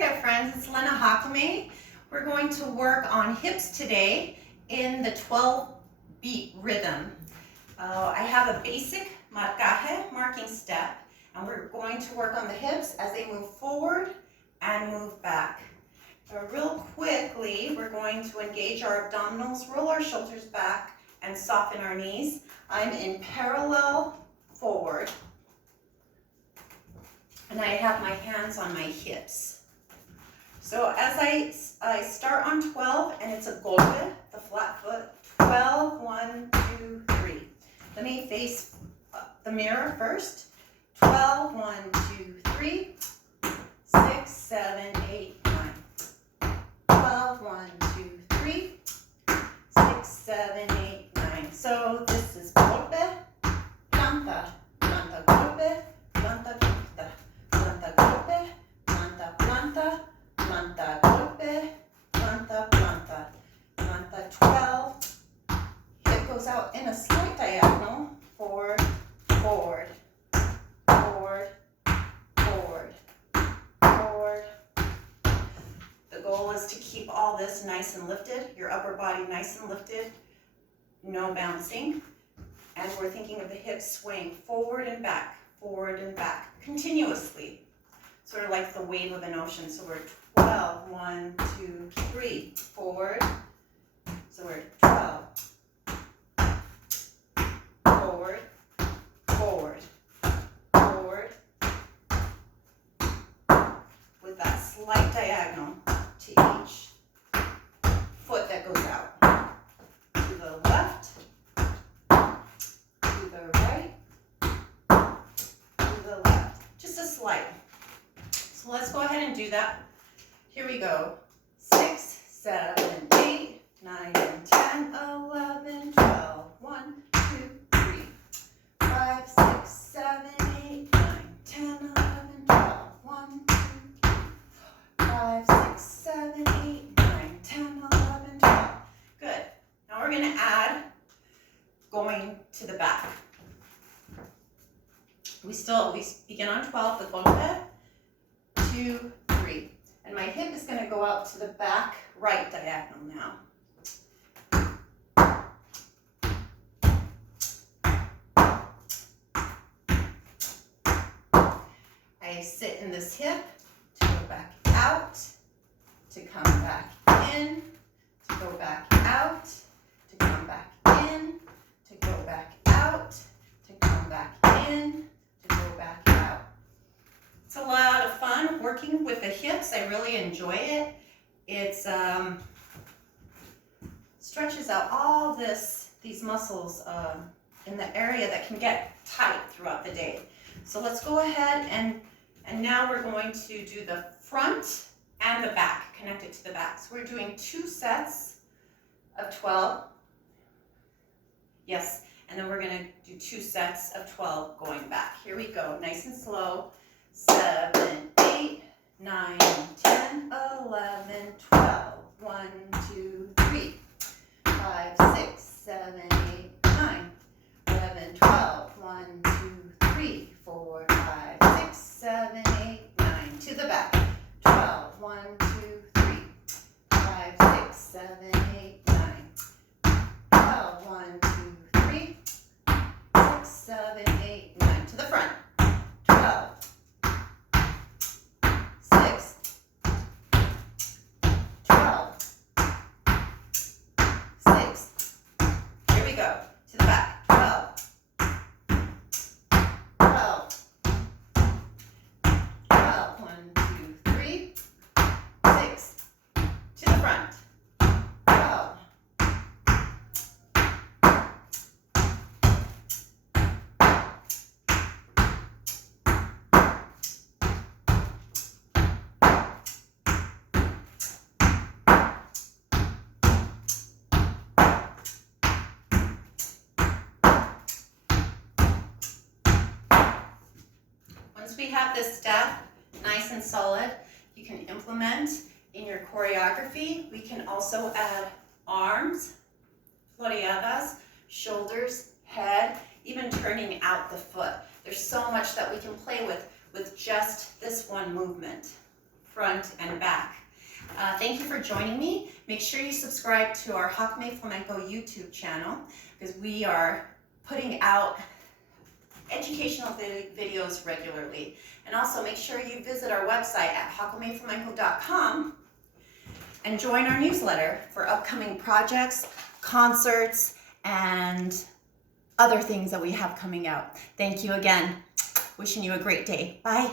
there friends, it's Lena Jacome. We're going to work on hips today in the 12-beat rhythm. I have a basic marcaje, marking step, and we're going to work on the hips as they move forward and move back. Real quickly, we're going to engage our abdominals, roll our shoulders back, and soften our knees. I'm in parallel forward, and I have my hands on my hips. So as I start on 12, and it's a golpe, the flat foot, 12, 1, 2, 3. Let me face the mirror first. 12, 1, 2, 3, 6, 7, 8, 9. 12, 1, 2, 3, 6, 7, 8, 9. So this is golpe, planta, planta, golpe, planta, planta, planta, golpe, planta, planta, planta, golpe, planta, planta, planta, 12. Hip goes out in a slight diagonal, forward, forward, forward, forward, forward. The goal is to keep all this nice and lifted, your upper body nice and lifted, no bouncing. And we're thinking of the hips swaying forward and back, continuously. Sort of like the wave of an ocean. So we're 12, 1, 2, 3, forward. So we're 12, forward, forward, forward, with that slight diagonal to each foot that goes out. To the left, to the right, to the left. Just a slight. So let's go ahead and do that. Here we go. 6, 7, 8, 9, and 10, 11, 12. 1, 2, 3, 5, 6, 7, 8, 9, 10, 11, 12. 1, 2, 3, 5, 6, 7, 8, 9, 10, 11, 12. Good. Now we're going to add going to the back. We begin on 12, the golpe, 2, 3. And my hip is going to go out to the back right diagonal now. I sit in this hip to go back out, to come back in, to go back out, to come back in, to go back out, to come back in, to go back out. It's a lot of fun working with the hips. I really enjoy it. It stretches out all these muscles in the area that can get tight throughout the day. So let's go ahead and now we're going to do the front and the back, connect it to the back. So we're doing 2 sets of 12. Yes, and then we're going to do 2 sets of 12 going back. Here we go, nice and slow. 7, 8, 9, 10, 11, 12. 1, 2, 3, 5, 6, 7, 8, 9, 11, 12. 1, 2, 3, 4, 5, 6, 7, 8, 9. To the back. 12. 1, 2, 3, 5, 6, 7, 8, 9. 12. 1, 2, 3, 6, 7, 8, 9. To the front. 12. 6. 12. 6. Here we go. To the back. 12. 12. 12. 1, 2, 3. 6. To the front. 12. Once we have this step nice and solid, you can implement in your choreography. We can also add arms, bulerias, shoulders, head, even turning out the foot. There's so much that we can play with just this one movement. front and back. Thank you for joining me. Make sure you subscribe to our Jacome Flamenco YouTube channel because we are putting out educational videos regularly. And also make sure you visit our website at jacomeflamenco.com and join our newsletter for upcoming projects, concerts, and other things that we have coming out. Thank you again. Wishing you a great day. Bye.